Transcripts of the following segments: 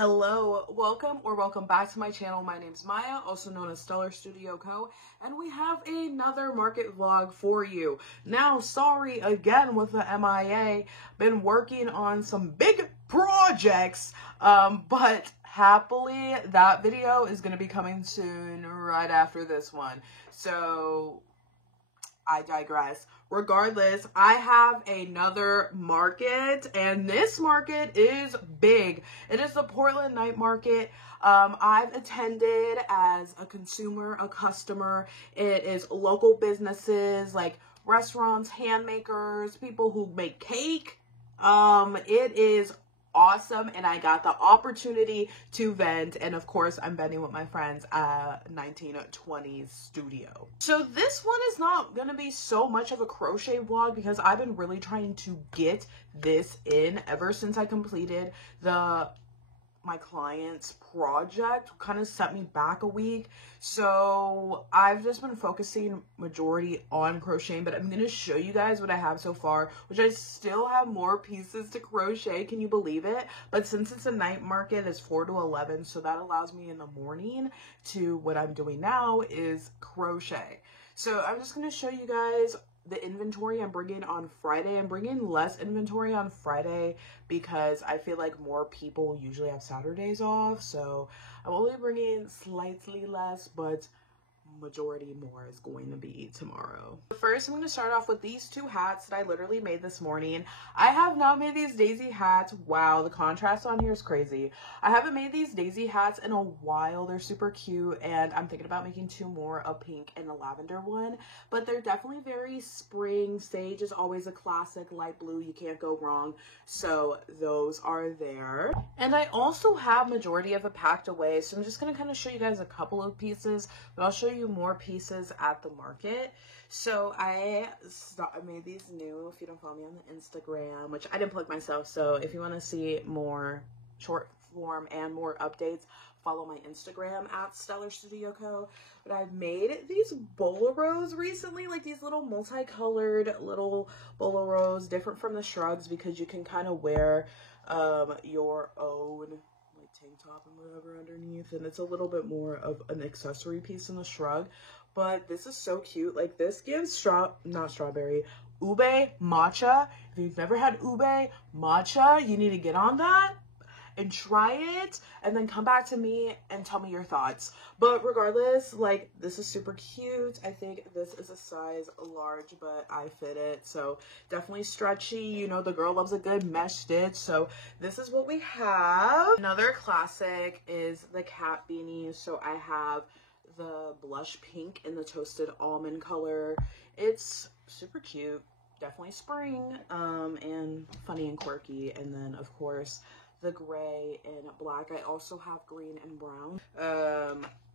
Hello, welcome back to my channel. My name's Maya, also known as Stellar Studio Co, and we have another market vlog for you. Now, sorry again with the MIA, been working on some big projects, but happily that video is going to be coming soon right after this one. So I digress. Regardless, I have another market, and this market is big. It is the Portland Night Market. I've attended as a consumer, a customer. It is local businesses like restaurants, handmakers, people who make cake. It is awesome, and I got the opportunity to vend, and of course I'm vending with my friends at 1920 Studio. So this one is not gonna be so much of a crochet vlog because I've been really trying to get this in ever since I completed my client's project. Kind of set me back a week, so I've just been focusing majority on crocheting, but I'm going to show you guys what I have so far, which I still have more pieces to crochet. Can you believe it? But since it's a night market, it's 4 to 11, so that allows me in the morning to, what I'm doing now is crochet. So I'm just going to show you guys the inventory I'm bringing on Friday. I'm bringing less inventory on Friday because I feel like more people usually have Saturdays off, so I'm only bringing slightly less, but majority more is going to be tomorrow. First, I'm going to start off with these two hats that I literally made this morning. I have not made these daisy hats. Wow, the contrast on here is crazy. I haven't made these daisy hats in a while. They're super cute, and I'm thinking about making two more, a pink and a lavender one, but they're definitely very spring. Sage is always a classic, light blue, you can't go wrong, so those are there. And I also have majority of it packed away, so I'm just going to kind of show you guys a couple of pieces, but I'll show you more pieces at the market. So I made these new, if you don't follow me on the Instagram, which I didn't plug myself, so if you want to see more short form and more updates, follow my Instagram at Stellar Studio Co. But I've made these boleros recently, like these little multicolored little boleros, different from the shrugs because you can kind of wear your own tank top and whatever underneath, and it's a little bit more of an accessory piece in the shrug. But this is so cute. Like, this gives not strawberry, ube matcha. If you've never had ube matcha, you need to get on that and try it, and then come back to me and tell me your thoughts. But regardless, like, this is super cute. I think this is a size large, but I fit it, so definitely stretchy. You know, the girl loves a good mesh stitch, so this is what we have. Another classic is the cat beanie. So I have the blush pink in the toasted almond color. It's super cute, definitely spring, and funny and quirky. And then of course the gray and black. I also have green and brown.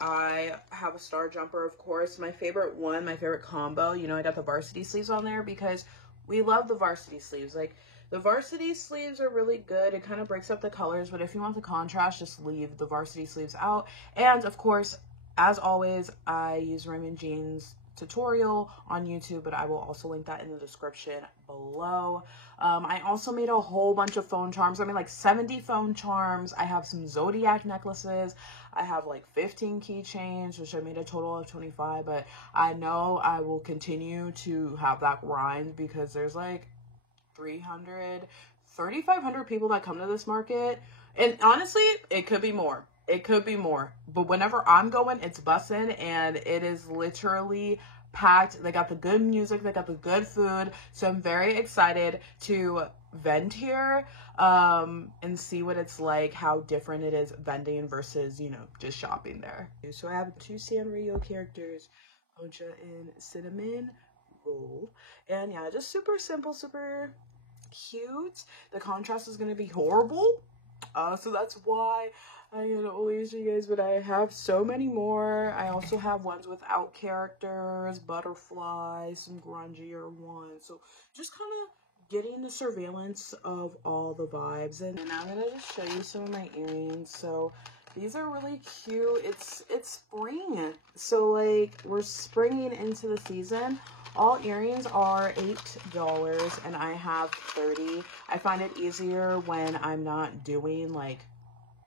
I have a star jumper, of course. My favorite one, my favorite combo, you know, I got the varsity sleeves on there because we love the varsity sleeves. Like, the varsity sleeves are really good. It kind of breaks up the colors, but if you want the contrast, just leave the varsity sleeves out. And of course, as always, I use Raymond Jean's tutorial on YouTube, but I will also link that in the description below. I also made a whole bunch of phone charms. I made like 70 phone charms. I have some zodiac necklaces. I have like 15 keychains, which I made a total of 25, but I know I will continue to have that grind because there's like 3,500 people that come to this market, and honestly, it could be more. It could be more, but whenever I'm going, it's bussin', and it is literally packed. They got the good music, they got the good food, so I'm very excited to vend here, and see what it's like, how different it is vending versus, you know, just shopping there. So I have two Sanrio characters, Poncha and Cinnamon Roll, and yeah, just super simple, super cute. The contrast is going to be horrible, so that's why I can only show you guys, but I have so many more. I also have ones without characters, butterflies, some grungier ones. So just kind of getting the surveillance of all the vibes. And now I'm gonna just show you some of my earrings. So these are really cute. It's spring, so like we're springing into the season. All earrings are $8 and I have 30. I find it easier when I'm not doing like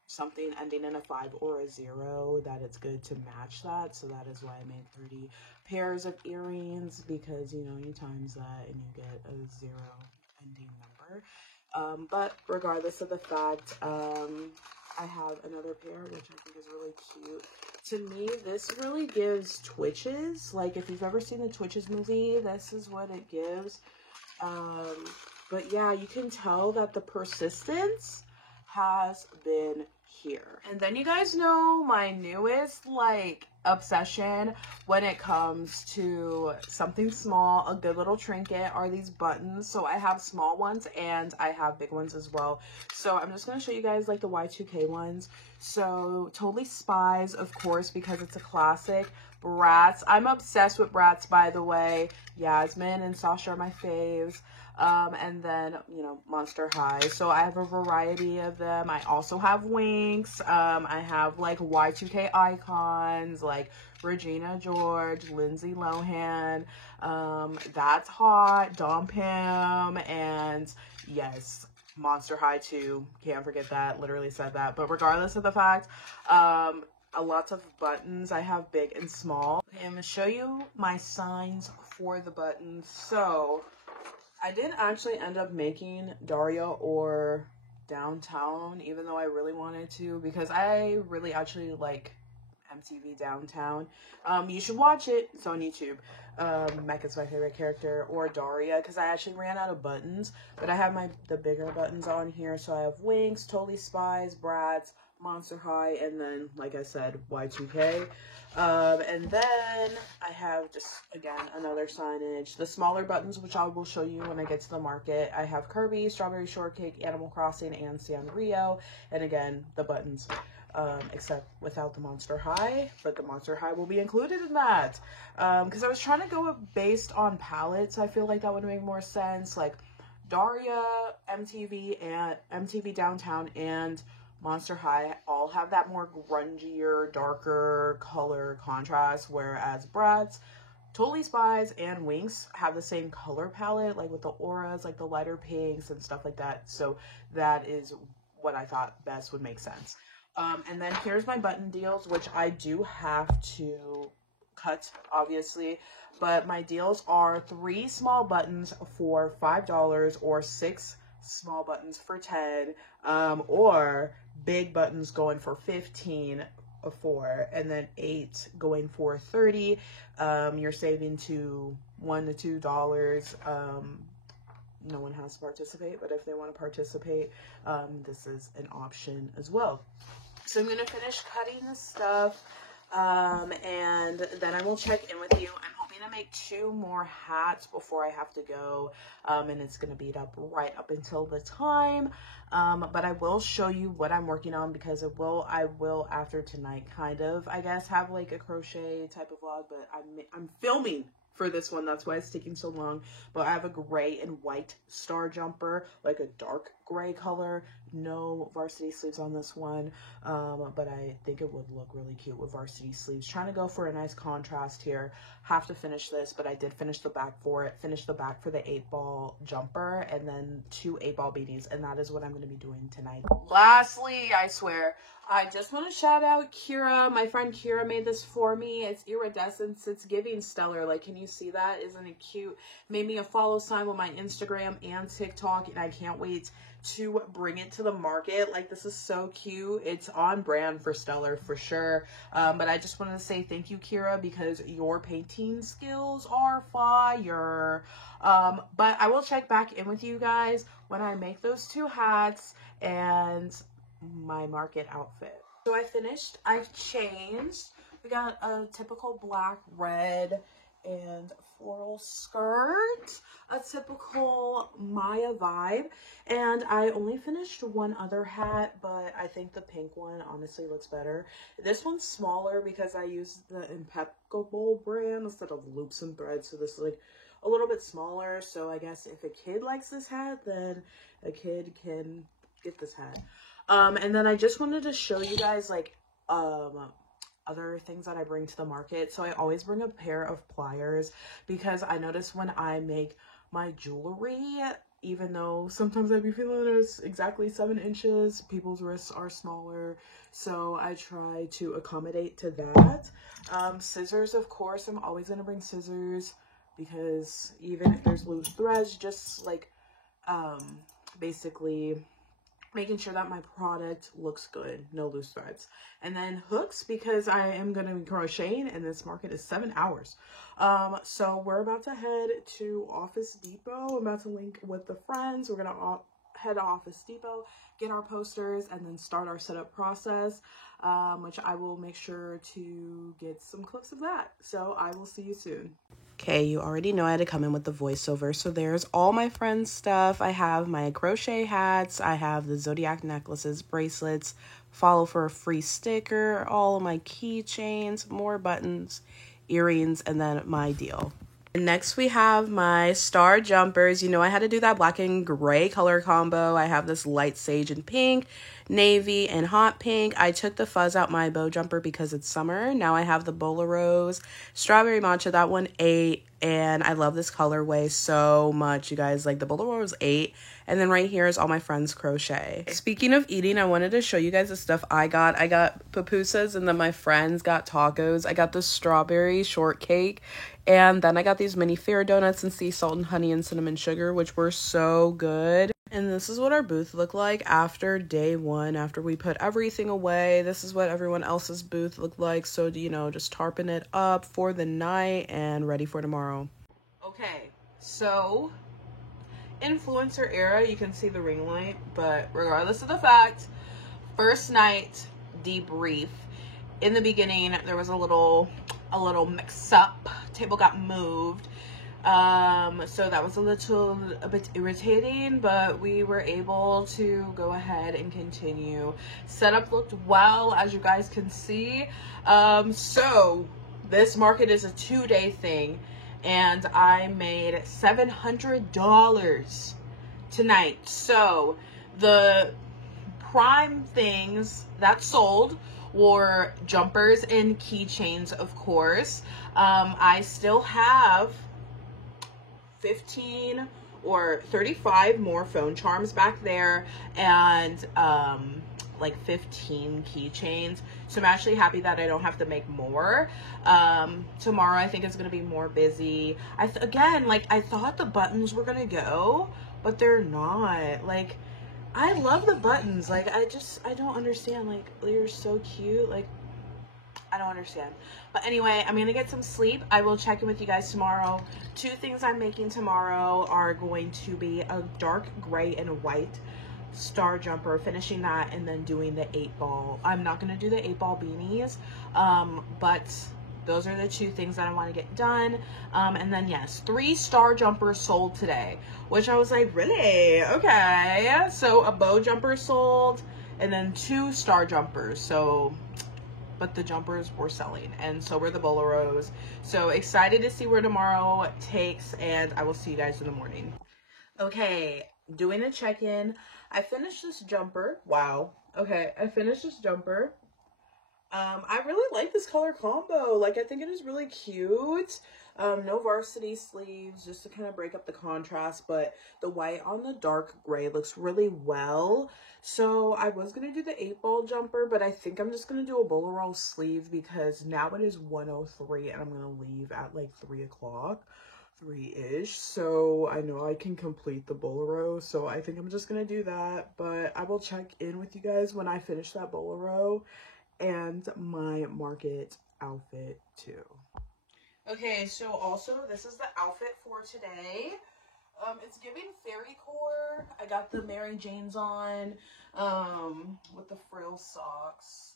something ending in a 5 or a 0, that it's good to match that. So that is why I made 30 pairs of earrings, because, you know, you times that and you get a 0 ending number. But regardless of the fact, I have another pair, which I think is really cute. To me, this really gives Twitches. Like, if you've ever seen the Twitches movie, this is what it gives. But yeah, you can tell that the persistence has been here. And then you guys know my newest, like, obsession when it comes to something small, a good little trinket, are these buttons. So I have small ones and I have big ones as well. So I'm just going to show you guys like the Y2K ones. So Totally Spies, of course, because it's a classic. Bratz, I'm obsessed with Bratz, by the way. Yasmin and Sasha are my faves. And then, you know, Monster High. So I have a variety of them. I also have Winx. I have like Y2K icons like Regina George, Lindsay Lohan, That's Hot, Dom Pam, and yes, Monster High too. Can't forget that. Literally said that. But regardless of the fact, a lot of buttons. I have big and small. Okay, I'm going to show you my signs for the buttons. So I did actually end up making Daria or Downtown, even though I really wanted to, because I really actually like MTV Downtown. You should watch it. It's on YouTube. Mecca's my favorite character, or Daria, because I actually ran out of buttons, but I have the bigger buttons on here. So I have Winx, Totally Spies, Bratz, Monster High, and then, like I said, Y2K. And then I have just, again, another signage. The smaller buttons, which I will show you when I get to the market. I have Kirby, Strawberry Shortcake, Animal Crossing, and Sanrio. And again, the buttons, except without the Monster High, but the Monster High will be included in that. Because I was trying to go based on palettes. I feel like that would make more sense. Like Daria, MTV Downtown, and Monster High all have that more grungier, darker color contrast, whereas Bratz, Totally Spies, and Winx have the same color palette, like with the auras, like the lighter pinks and stuff like that. So that is what I thought best would make sense. And then here's my button deals, which I do have to cut, obviously, but my deals are 3 small buttons for $5 or 6 small buttons for 10, or big buttons going for 15 for, and then 8 going for 30. You're saving to $1 to $2. No one has to participate, but if they want to participate, this is an option as well. So I'm going to finish cutting this stuff, and then I will check in with you. I'm hoping to make 2 more hats before I have to go, and it's going to beat up right up until the time, but I will show you what I'm working on, because I will after tonight kind of, I guess, have like a crochet type of vlog, but I'm filming for this one. That's why it's taking so long. But I have a gray and white star jumper, like a dark gray color. No varsity sleeves on this one, but I think it would look really cute with varsity sleeves. Trying to go for a nice contrast here. Have to finish this, but I did finish the back for it. Finish the back for the 8-ball jumper, and then 2 8-ball beanies, and that is what I'm going to be doing tonight. Lastly, I swear, I just want to shout out Kira. My friend Kira made this for me. It's iridescence. It's giving stellar. Like, can you see that? Isn't it cute? Made me a follow sign with my Instagram and TikTok, and I can't wait to bring it to the market. Like, this is so cute. It's on brand for Stellar for sure. But I just wanted to say thank you, Kira, because your painting skills are fire. But I will check back in with you guys when I make those 2 hats and my market outfit. So I finished. I've changed. We got a typical black, red, and floral skirt, a typical Maya vibe, and I only finished 1 other hat, but I think the pink one honestly looks better. This one's smaller because I used the Impeccable brand instead of loops and threads, so this is like a little bit smaller. So I guess if a kid likes this hat, then a kid can get this hat. And then I just wanted to show you guys like other things that I bring to the market. So I always bring a pair of pliers, because I notice when I make my jewelry, even though sometimes I'd be feeling it's exactly 7 inches, people's wrists are smaller, so I try to accommodate to that. Scissors, of course, I'm always going to bring scissors, because even if there's loose threads, just like basically making sure that my product looks good, no loose threads. And then hooks, because I am going to be crocheting and this market is 7 hours. So we're about to head to Office Depot. I'm about to link with the friends. We're going to head to Office Depot, get our posters, and then start our setup process, which I will make sure to get some clips of that. So I will see you soon. Okay, you already know I had to come in with the voiceover. So there's all my friends' stuff. I have my crochet hats. I have the Zodiac necklaces, bracelets, follow for a free sticker, all of my keychains, more buttons, earrings, and then my deal. And next we have my star jumpers. You know, I had to do that black and gray color combo. I have this light sage and pink, navy, and hot pink. I took the fuzz out my bow jumper because it's summer. Now I have the Boleros strawberry matcha. That one 8, and I love this colorway so much, you guys. Like, the Boleros 8, and then right here is all my friends' crochet. Speaking of eating, I wanted to show you guys the stuff I got. I got pupusas, and then my friends got tacos. I got the strawberry shortcake, and then I got these mini fair donuts and sea salt and honey and cinnamon sugar, which were so good. And this is what our booth looked like after day 1, after we put everything away. This is what everyone else's booth looked like. So, you know, just tarping it up for the night and ready for tomorrow. Okay, so influencer era, you can see the ring light, but regardless of the fact, first night debrief. In the beginning, there was a little mix up. Table got moved. So that was a bit irritating, but we were able to go ahead and continue. Setup looked well, as you guys can see. So this market is a 2-day thing, and I made $700 tonight. So the prime things that sold were jumpers and keychains, of course. I still have 15 or 35 more phone charms back there, and like 15 keychains. So I'm actually happy that I don't have to make more. Tomorrow I think it's gonna be more busy. Again, like, I thought the buttons were gonna go, but they're not. Like, I love the buttons. Like, I don't understand. Like, they're so cute. Like, I don't understand. But anyway, I'm gonna get some sleep. I will check in with you guys tomorrow. 2 things I'm making tomorrow are going to be a dark gray and white star jumper, finishing that, and then doing the 8-ball. I'm not gonna do the 8-ball beanies, but those are the 2 things that I want to get done. And then, yes, 3 star jumpers sold today, which I was like, really? Okay. So a bow jumper sold, and then 2 star jumpers. So, but the jumpers were selling, and so were the Boleros. So excited to see where tomorrow takes, and I will see you guys in the morning. Okay, doing a check-in. I finished this jumper. Wow. Okay, I finished this jumper. I really like this color combo. Like, I think it is really cute. No varsity sleeves, just to kind of break up the contrast, but the white on the dark gray looks really well. So I was going to do the 8-ball jumper, but I think I'm just going to do a Bolero sleeve, because now it is 1:03 and I'm going to leave at like 3 o'clock. 3-ish, so I know I can complete the Bolero, so I think I'm just going to do that. But I will check in with you guys when I finish that Bolero and my market outfit too. Okay, so also this is the outfit for today. It's giving fairy core. I got the Mary Janes on with the frill socks,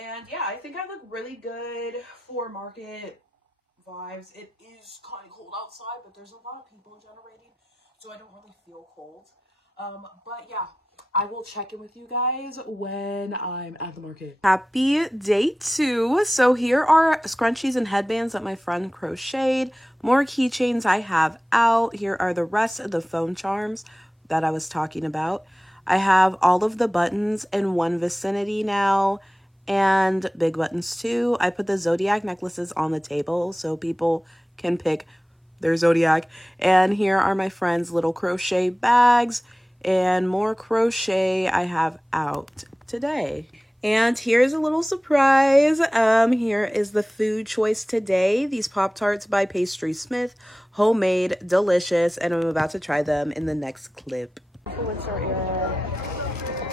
and yeah, I think I look really good for market vibes. It is kind of cold outside, but there's a lot of people generating, so I don't really feel cold. But yeah, I will check in with you guys when I'm at the market. Happy day 2. So here are scrunchies and headbands that my friend crocheted. More keychains I have out. Here are the rest of the phone charms that I was talking about. I have all of the buttons in one vicinity now, and big buttons too. I put the Zodiac necklaces on the table so people can pick their zodiac. And here are my friend's little crochet bags and more crochet I have out today. And here's a little surprise. Here is the food choice today. These Pop-Tarts by Pastry Smith, homemade, delicious, and I'm about to try them in the next clip. What's our error?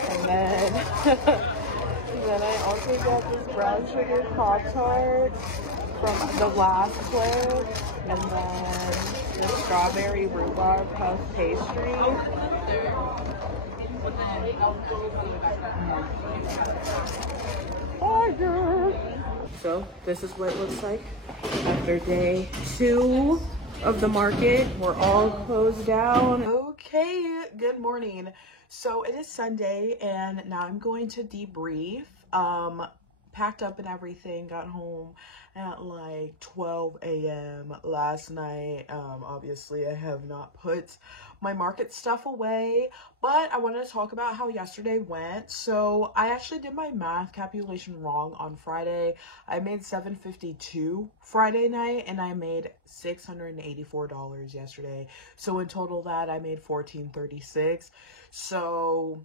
And then, then I also got this brown sugar Pop-Tart from the last clip, and then the strawberry rhubarb puff pastry. So this is what it looks like after day 2 of the market. We're all closed down. Okay, good morning. So it is Sunday and now I'm going to debrief. Packed up and everything, got home at like 12 a.m. last night. Obviously I have not put my market stuff away, but I wanted to talk about how yesterday went. So I actually did my math calculation wrong on Friday. I made $752 Friday night and I made $684 yesterday. So in total that I made $1,436. So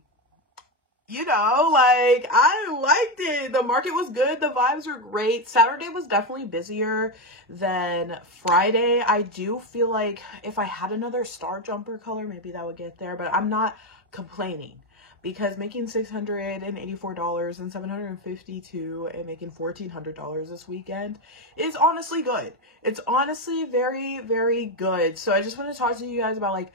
you know, like, I liked it. The market was good. The vibes were great. Saturday was definitely busier than Friday. I do feel like if I had another star jumper color, maybe that would get there. But I'm not complaining because making $684 and $752 and making $1,400 this weekend is honestly good. It's honestly very, very good. So I just want to talk to you guys about, like,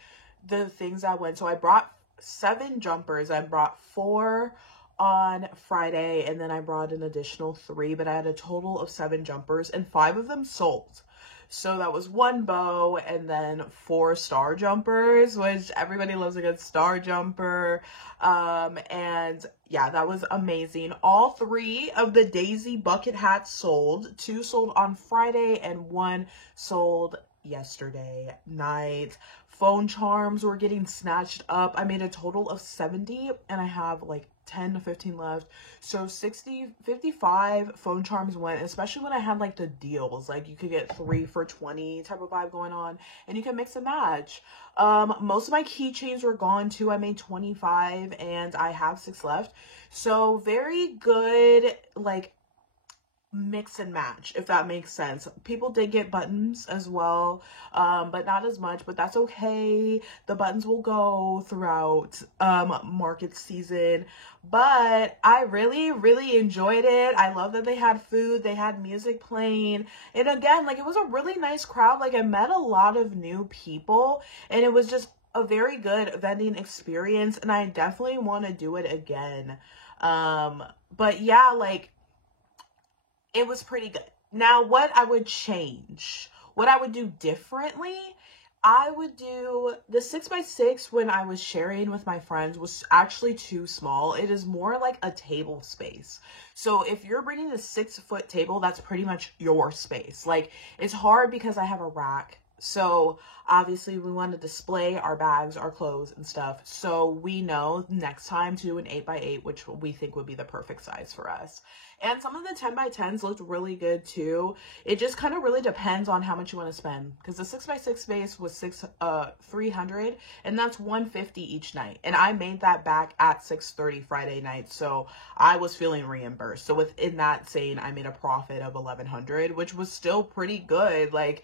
the things that went. So I brought 7 jumpers. I brought 4 on Friday and then I brought an additional 3, but I had a total of 7 jumpers and 5 of them sold. So that was 1 bow and then 4 star jumpers, which everybody loves a good star jumper. And yeah, that was amazing. All 3 of the Daisy bucket hats sold. 2 sold on Friday and 1 sold yesterday night. Phone charms were getting snatched up. I made a total of 70 and I have like 10 to 15 left. So 55 phone charms went, especially when I had like the deals. Like you could get 3 for $20 type of vibe going on and you can mix and match. Most of my keychains were gone too. I made 25 and I have 6 left. So very good, like, mix and match, if that makes sense. People did get buttons as well, but not as much, but that's okay. The buttons will go throughout market season, but I really enjoyed it. I love that they had food, they had music playing, and again, like, it was a really nice crowd. Like, I met a lot of new people and it was just a very good vending experience and I definitely want to do it again. But yeah, like, it was pretty good. Now, what I would change, what I would do differently, I would do the 6x6 when I was sharing with my friends was actually too small. It is more like a table space. So if you're bringing a 6-foot table, that's pretty much your space. Like, it's hard because I have a rack. So obviously we want to display our bags, our clothes and stuff. So we know next time to do an 8x8, which we think would be the perfect size for us. And some of the 10x10s looked really good too. It just kind of really depends on how much you want to spend. Because the 6x6 space was $300 and that's $150 each night. And I made that back at 6:30 Friday night. So I was feeling reimbursed. So within that saying, I made a profit of $1,100, which was still pretty good. Like,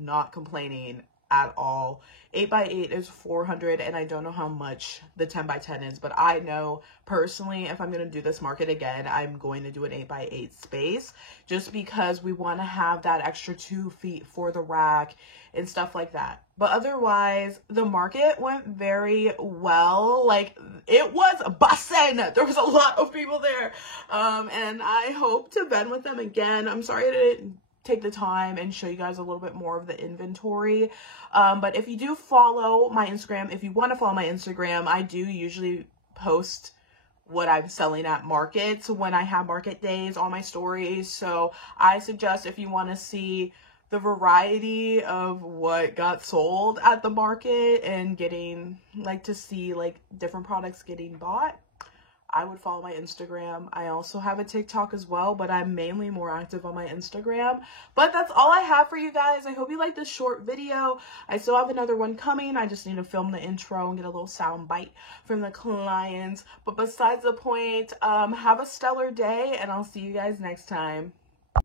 not complaining at all. 8x8 is $400 and I don't know how much the 10x10 is, but I know personally if I'm going to do this market again, I'm going to do an 8x8 space just because we want to have that extra 2 feet for the rack and stuff like that. But otherwise, the market went very well. Like, it was bussin'. There was a lot of people there. And I hope to vend with them again. I'm sorry I didn't take the time and show you guys a little bit more of the inventory. But if you do follow my Instagram, if you want to follow my Instagram, I do usually post what I'm selling at markets when I have market days on my stories. So I suggest if you want to see the variety of what got sold at the market and getting, like, to see like different products getting bought, I would follow my Instagram. I also have a TikTok as well, but I'm mainly more active on my Instagram. But that's all I have for you guys. I hope you liked this short video. I still have another one coming. I just need to film the intro and get a little sound bite from the clients. But besides the point, have a stellar day, and I'll see you guys next time.